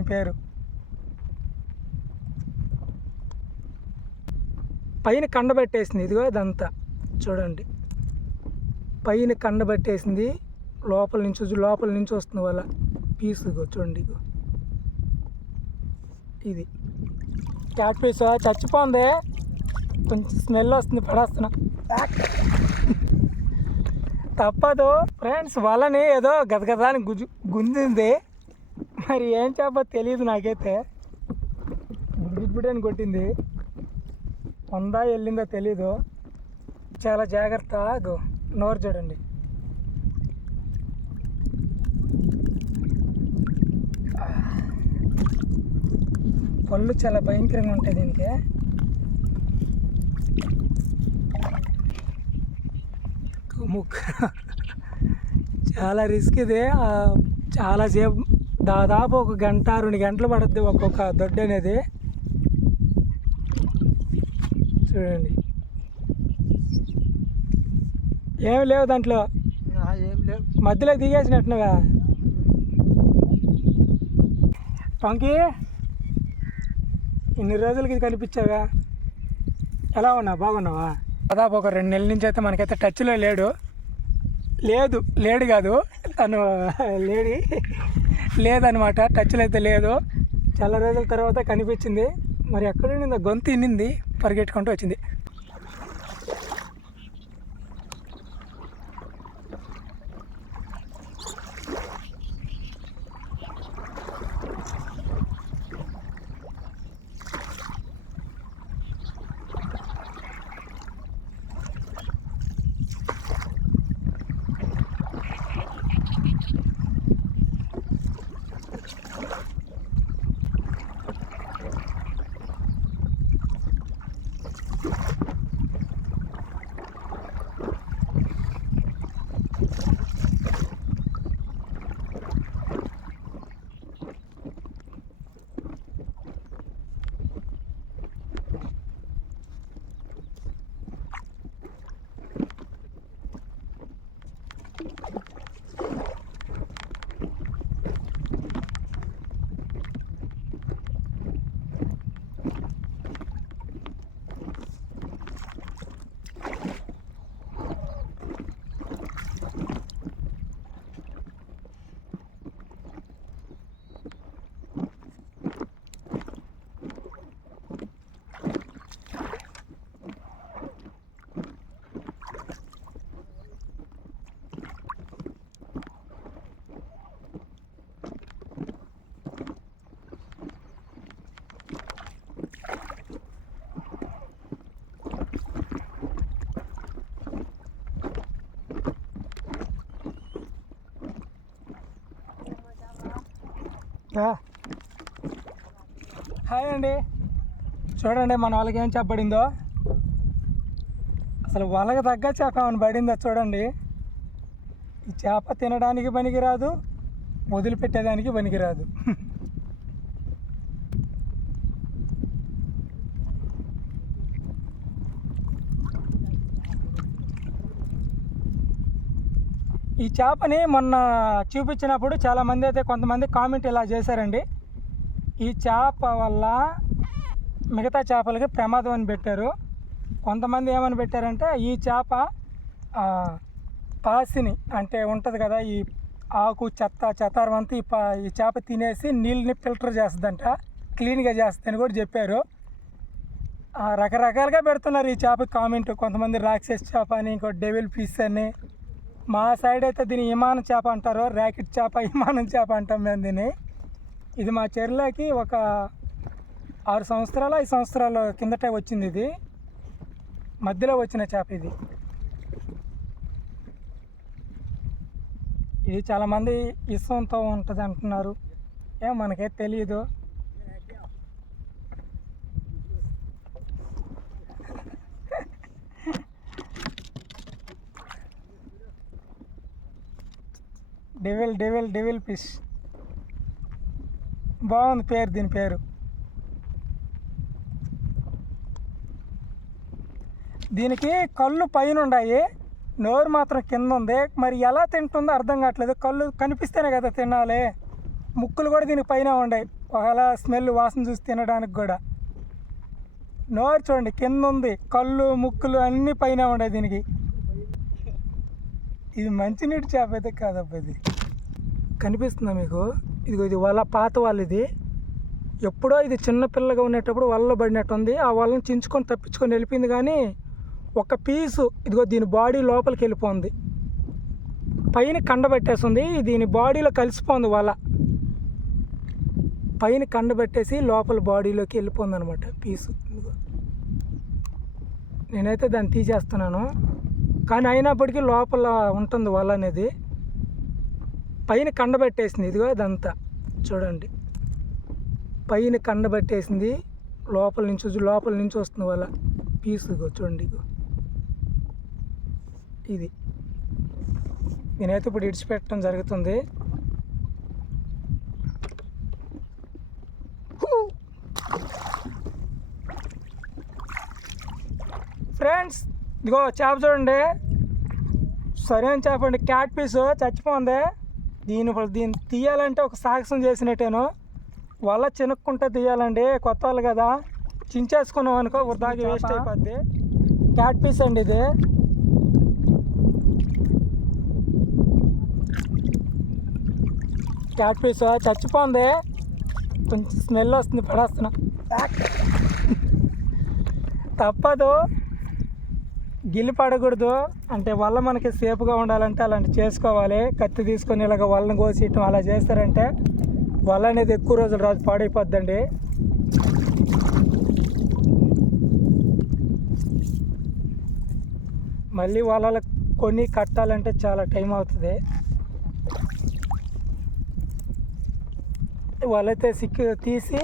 దీని పేరు? పైన కండబెట్టేసింది ఇదిగో ఇదంతా. చూడండి. పైన కండబెట్టేసింది లోపల నుంచి వచ్చి- లోపల నుంచి వస్తుంది వాళ్ళ పీస్ చూడండి ఇది. క్యాట్ పీస్ చచ్చిపోంది. కొంచెం స్మెల్ వస్తుంది పడేస్తున్నా. తప్పదు. ఫ్రెండ్స్ వలని ఏదో గదగదాని గుజు గుంజింది. మరి ఏం చేప తెలియదు నాకైతే. బుడ్బుడని కొట్టింది. ఉందా వెళ్ళిందా తెలీదు. చాలా జాగ్రత్త నోరు చూడండి. పళ్ళు చాలా భయంకరంగా ఉంటాయి దీనికి. ముక్క చాలా రిస్క్ ఇది. చాలాసేపు చాలా సేపు దాదాపు ఒక గంట రెండు గంటలు పడుద్ది ఒక్కొక్క దొడ్డు అనేది. చూడండి. ఏమి లేవు దాంట్లో. మధ్యలో దిగేసినట్టుగా పంకి ఇన్ని రోజులకి కనిపించావా ఎలా ఉన్నావు? బాగున్నావా? దాదాపు ఒక రెండు నెలల నుంచి అయితే మనకైతే టచ్లో లేడు. లేదు లేడు కాదు. తను లేడీ. లేదనమాట టచ్లో అయితే లేదు. చాలా రోజుల తర్వాత కనిపించింది. మరి ఎక్కడ ఉండిందో గొంతు ఇన్నింది పరిగెట్టుకుంటూ వచ్చింది. హాయ్ అండి. చూడండి మన వాళ్ళకి ఏం చెప్పబడిందో. అసలు వాళ్ళకి తగ్గ చేప ఏమైనా పడిందో చూడండి. ఈ చేప తినడానికి పనికిరాదు వదిలిపెట్టేదానికి పనికిరాదు. ఈ చేపని మొన్న చూపించినప్పుడు చాలామంది అయితే కొంతమంది కామెంట్ ఇలా చేశారండి. ఈ చేప వల్ల మిగతా చేపలకి ప్రమాదం అని పెట్టారు. కొంతమంది ఏమని పెట్టారంటే ఈ చేప పాసిని అంటే ఉంటుంది కదా ఈ ఆకు చెత్త చెత్తారం అంతా ఈ పా ఈ చేప తినేసి నీళ్ళని ఫిల్టర్ చేస్తుందంట. క్లీన్గా చేస్తుందని కూడా చెప్పారు. రకరకాలుగా పెడుతున్నారు ఈ చేప కామెంట్. కొంతమంది రాక్షస్ చేప అని ఇంకో డెవిల్ ఫిష్ అని మా సైడ్ అయితే దీన్ని విమానం చేప అంటారు. ర్యాకెట్ చేప విమానం చేప అంటాం మేము దీన్ని. ఇది మా చెరువులోకి ఒక ఆరు సంవత్సరాలు ఐదు సంవత్సరాల కిందటే వచ్చింది ఇది. మధ్యలో వచ్చిన చేప ఇది. ఇది చాలామంది ఇష్టంతో ఉంటుంది అంటున్నారు. ఏం మనకైతే తెలియదు డెవిల్ డెవిల్ డెవిల్ ఫిష్. బాగుంది పేరు దీని పేరు. దీనికి కళ్ళు పైన ఉన్నాయి నోరు మాత్రం కింద ఉంది మరి ఎలా తింటుందో అర్థం కావట్లేదు. కళ్ళు కనిపిస్తేనే కదా తినాలి. ముక్కులు కూడా దీనికి పైన ఉన్నాయి ఒకవేళ స్మెల్ వాసన చూసి తినడానికి కూడా. నోరు చూడండి కింద ఉంది కళ్ళు ముక్కులు అన్నీ పైన ఉన్నాయి దీనికి. ఇది మంచినీటి చేప అయితే కాదబ్బా ఇది. కనిపిస్తుందా మీకు? ఇదిగో ఇది వల పాత వాళ్ళు ఇది. ఎప్పుడో ఇది చిన్న పిల్లగా ఉండేటప్పుడు వలలో పడినట్టుంది ఆ వలని చించుకొని తప్పించుకొని వెళ్ళిపోయింది కానీ ఒక పీసు ఇదిగో దీని బాడీ లోపలికి వెళ్ళిపోయింది. పైన కండబెట్టేస్తుంది దీని బాడీలో కలిసిపోంది వల. పైన కండబెట్టేసి లోపల బాడీలోకి వెళ్ళిపోయింది అనమాట పీసు నేనైతే దాన్ని తీసేస్తున్నాను. కానీ అయినప్పటికీ లోపల ఉంటుంది వల అనేది. పైన కండబెట్టేసింది ఇదిగో ఇదంతా. చూడండి. పైన కండబెట్టేసింది లోపల నుంచి వచ్చి- లోపల నుంచి వస్తుంది వల. పీస్ చూడండి ఇది. నేనైతే ఇప్పుడు ఇడిచిపెట్టడం జరుగుతుంది ఫ్రెండ్స్ ఇదిగో చేప చూడండి. సరైన చేప అండి క్యాట్ పీస్ చచ్చిపోయింది దీని దీన్ని తీయాలంటే ఒక సాహసం చేసినట్టేను. వల్ల చినుక్కుంటే తీయాలండి. కొత్త వాళ్ళు కదా. చించేసుకున్నాం అనుకో వృధాకి వేస్ట్ అయిపోద్ది. క్యాట్ పీస్ అండి ఇది. క్యాట్ పీస్ చచ్చిపోయింది కొంచెం స్మెల్ వస్తుంది పడేస్తున్నా. తప్పదు. గిల్లి పడకూడదు. అంటే వల్ల మనకి సేఫ్గా ఉండాలంటే అలాంటి చేసుకోవాలి. కత్తి తీసుకొని ఇలాగ వలని కోసేయటం అలా చేస్తారంటే వల అనేది ఎక్కువ రోజులు రాజు పాడైపోద్దండి. మళ్ళీ వలలు కొన్ని కట్టాలంటే చాలా టైం అవుతుంది. వలైతే సిక్కు తీసి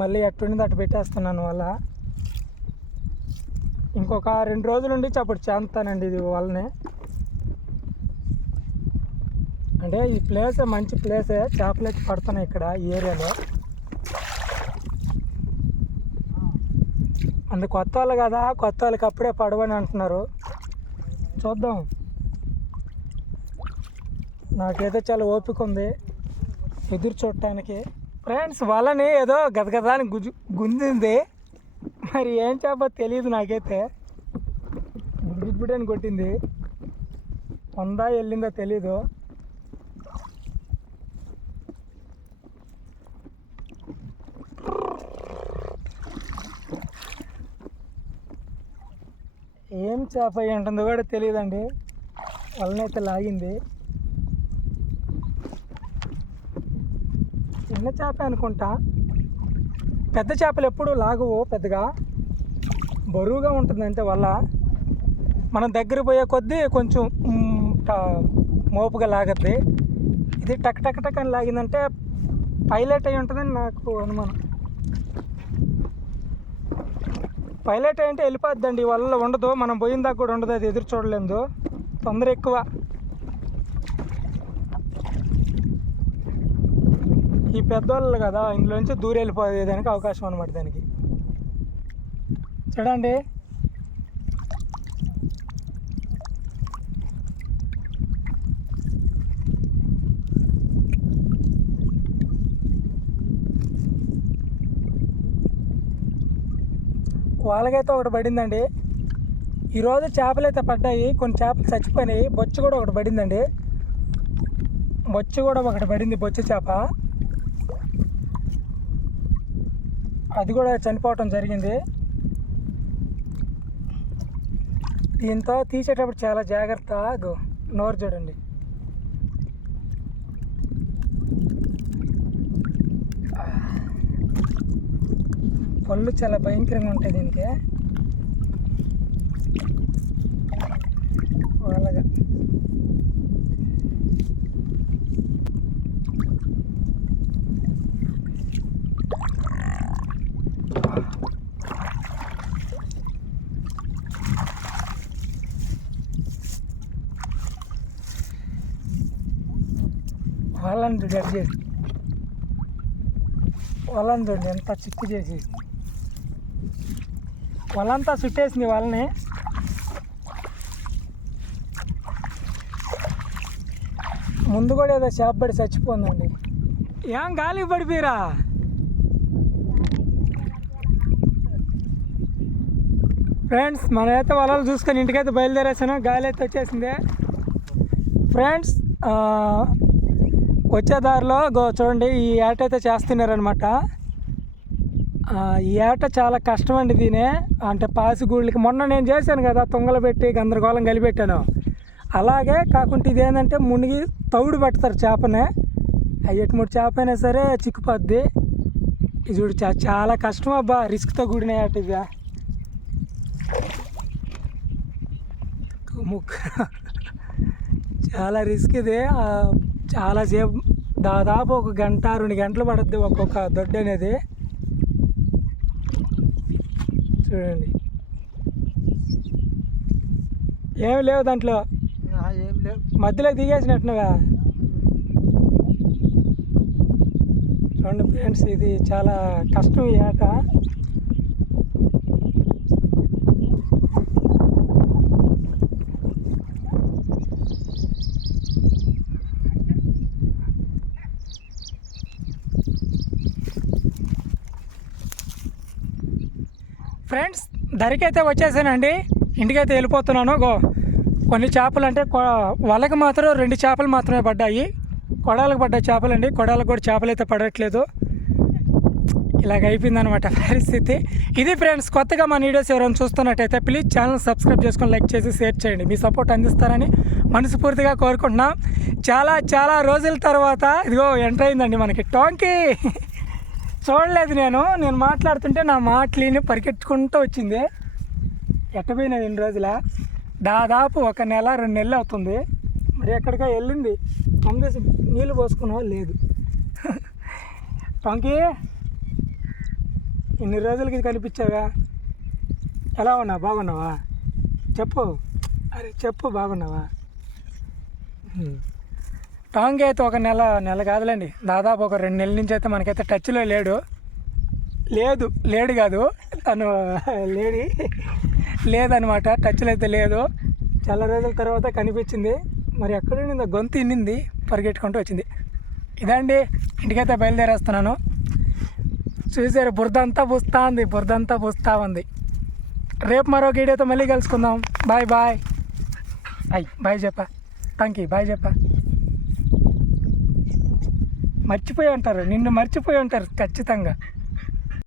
మళ్ళీ అట్టుండి అటు పెట్టేస్తున్నాను వల్ల ఇంకొక రెండు రోజులు నుండి అప్పుడు చేస్తానండి ఇది వాళ్ళని. అంటే ఈ ప్లేస్ మంచి ప్లేసే చేపలు అయితే పడుతున్నాయి ఇక్కడ ఈ ఏరియాలో. అందు కొత్త వాళ్ళు కదా కొత్త వాళ్ళకి అప్పుడే పడవని అంటున్నారు. చూద్దాం. నాకైతే చాలా ఓపిక ఉంది ఎదురు చూడటానికి. ఫ్రెండ్స్ వాళ్ళని ఏదో గదగదాని గుజు గుంజింది. మరి ఏం చేప తెలియదు నాకైతే. బుడ్బుడని కొట్టింది. ఉందా వెళ్ళిందో తెలీదు. ఏం చేప అయి ఉంటుందో కూడా తెలియదండి వలనైతే లాగింది. చిన్న చేప అనుకుంటా. పెద్ద చేపలు ఎప్పుడు లాగవు పెద్దగా. బరువుగా ఉంటుంది అంతే వల్ల. మనం దగ్గర పోయే కొద్దీ కొంచెం ట- మోపుగా లాగద్ది. ఇది టక్ టక్ టక్ అని లాగిందంటే పైలట్ అయి ఉంటుందని నాకు అనుమానం. పైలట్ అంటే వెళ్ళిపోద్దండి. వల్ల ఉండదు. మనం పోయిన దాకా కూడా ఉండదు. అది ఎదురు చూడలేదు తొందర ఎక్కువ. ఈ పెద్దవాళ్ళు కదా ఇందులోంచి దూరం వెళ్ళిపోయేదానికి అవకాశం అనమాట దానికి. చూడండి. వాళ్ళకైతే ఒకటి పడిందండి. ఈరోజు చేపలు అయితే పడ్డాయి కొన్ని చేపలు చచ్చిపోయినాయి బొచ్చు కూడా ఒకటి పడిందండి. బొచ్చు కూడా ఒకటి పడింది బొచ్చు చేప. అది కూడా చనిపోవటం జరిగింది. దీంతో తీసేటప్పుడు చాలా జాగ్రత్త నోరు చూడండి. పళ్ళు చాలా భయంకరంగా ఉంటాయి దీనికి. అలాగా వాళ్ళని చూడు ఎట్ చేసి వాళ్ళని చూడండి ఎంత చిక్కు చేసి. వాళ్ళంతా చుట్టేసింది వాళ్ళని. ముందు కూడా ఏదో చేపడి చచ్చిపోందండి ఏం గాలి పడిపోయిరా? ఫ్రెండ్స్ మనమైతే వలలు చూసుకొని ఇంటికైతే బయలుదేరేసాను. గాలి అయితే వచ్చేసింది ఫ్రెండ్స్ వచ్చే దారిలో గో చూడండి ఈ ఏట అయితే చేస్తున్నారనమాట ఈ ఏట చాలా కష్టం అండి దీనే. అంటే పాసిగూళ్ళకి మొన్న నేను చేశాను కదా తుంగలు పెట్టి గందరగోళం కలిపెట్టాను. అలాగే కాకుండా ఇదేంటంటే మునిగి తౌడు పెడతారు చేపనే. ఎటు మూడు చేప అయినా సరే చిక్కుపోద్ది. ఇది చూడు చాలా కష్టం అబ్బా రిస్క్తో కూడిన ఏట ఇది. ముక్కు చాలా రిస్క్ ఇది. చాలాసేపు దాదాపు ఒక గంట రెండు గంటలు పడుద్ది ఒక్కొక్క దొడ్డు అనేది. చూడండి. ఏమి లేవు దాంట్లో. మధ్యలో దిగేసినట్టుగా చూడండి ఫ్రెండ్స్ ఇది చాలా కష్టం ఈ ఆట. ఫ్రెండ్స్ ధరికైతే వచ్చేసానండి. ఇంటికైతే వెళ్ళిపోతున్నాను. గో కొన్ని చేపలు అంటే కొ- వలకి మాత్రం రెండు చేపలు మాత్రమే పడ్డాయి. కొడాలకు పడ్డ చేపలండి. కొడాలకు కూడా చేపలు అయితే పడట్లేదు. ఇలాగ అయిపోయిందనమాట పరిస్థితి. ఇది ఫ్రెండ్స్ కొత్తగా మన వీడియోస్ ఎవరైనా చూస్తున్నట్టయితే ప్లీజ్ ఛానల్ సబ్స్క్రైబ్ చేసుకొని లైక్ చేసి షేర్ చేయండి. మీ సపోర్ట్ అందిస్తారని మనస్ఫూర్తిగా కోరుకుంటున్నాం. చాలా చాలా రోజుల తర్వాత ఇదిగో ఎంటర్ అయిందండి మనకి టాంకీ. చూడలేదు నేను. నేను మాట్లాడుతుంటే నా మాటలిని పరిగెట్టుకుంటూ వచ్చింది. ఎట్టపోయినా ఎన్ని రోజుల? దాదాపు ఒక నెల రెండు నెలలు అవుతుంది. మరి ఎక్కడికో వెళ్ళింది. పంపేసి నీళ్ళు పోసుకున్నా లేదు. పంకి ఇన్ని రోజులకి కనిపించావా? ఎలా ఉన్నావు? బాగున్నావా? చెప్పు. అరే చెప్పు బాగున్నావా? టాంగ్ అయితే ఒక నెల నెల కాదులేండి. దాదాపు ఒక రెండు నెలల నుంచి అయితే మనకైతే టచ్లో లేడు. లేదు లేడు కాదు. తను లేడీ. లేదనమాట టచ్లో అయితే లేదు. చాలా రోజుల తర్వాత కనిపించింది. మరి ఎక్కడ ఉండిందో గొంతు ఇన్నింది. పరిగెట్టుకుంటూ వచ్చింది. ఇదండి ఇంటికైతే బయలుదేరేస్తున్నాను. చూసారు బురద అంతా పూస్తా ఉంది బురద అంతా పూస్తా ఉంది. రేపు మరో వీడియోతో మళ్ళీ కలుసుకుందాం. Bye bye. అయ్ బాయ్ చెప్పా. థ్యాంక్ యూ బాయ్ చెప్పా. మర్చిపోయి ఉంటారు. నిన్ను మర్చిపోయి ఉంటారు ఖచ్చితంగా.